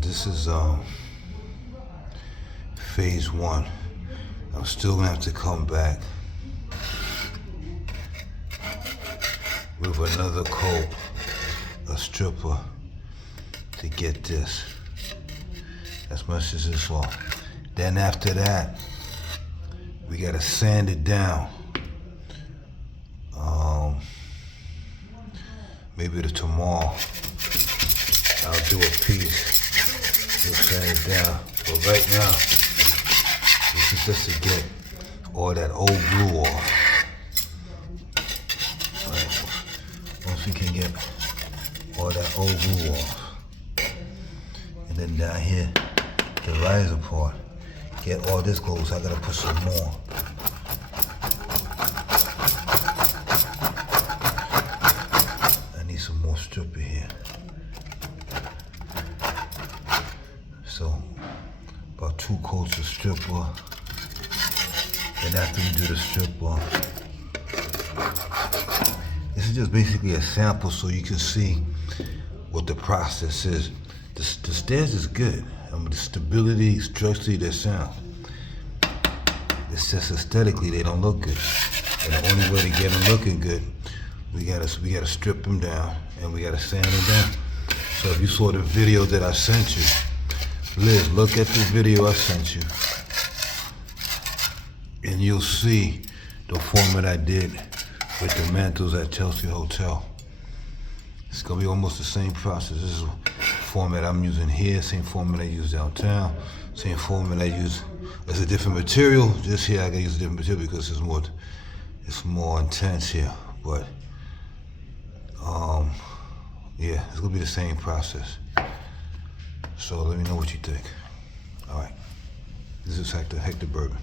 This is phase one. I'm still gonna have to come back with another coat, a stripper, to get this as much as this long. Then after that, we gotta sand it down. Maybe tomorrow I'll do a piece. We'll sand it down. But right now, this is just to get all that old glue off. Right. Once we can get all that old glue off, and then down here, the riser part, get all this glue. So I gotta put some more. I need some more stripper here. So about 2 coats of stripper. Then after we do the stripper, this is just basically a sample so you can see what the process is. The stairs is good. The stability, structurally, they're sound. It's just aesthetically they don't look good. And the only way to get them looking good, we gotta strip them down and we gotta sand them down. So if you saw the video that I sent you, Liz, look at the video I sent you, and you'll see the format I did with the mantles at Chelsea Hotel. It's gonna be almost the same process. This is the format I'm using here, same format I use downtown, same format I use. It's a different material. Just here I gotta use a different material because it's more intense here. But yeah, it's gonna be the same process. So let me know what you think. All right. This This is Hector Burger.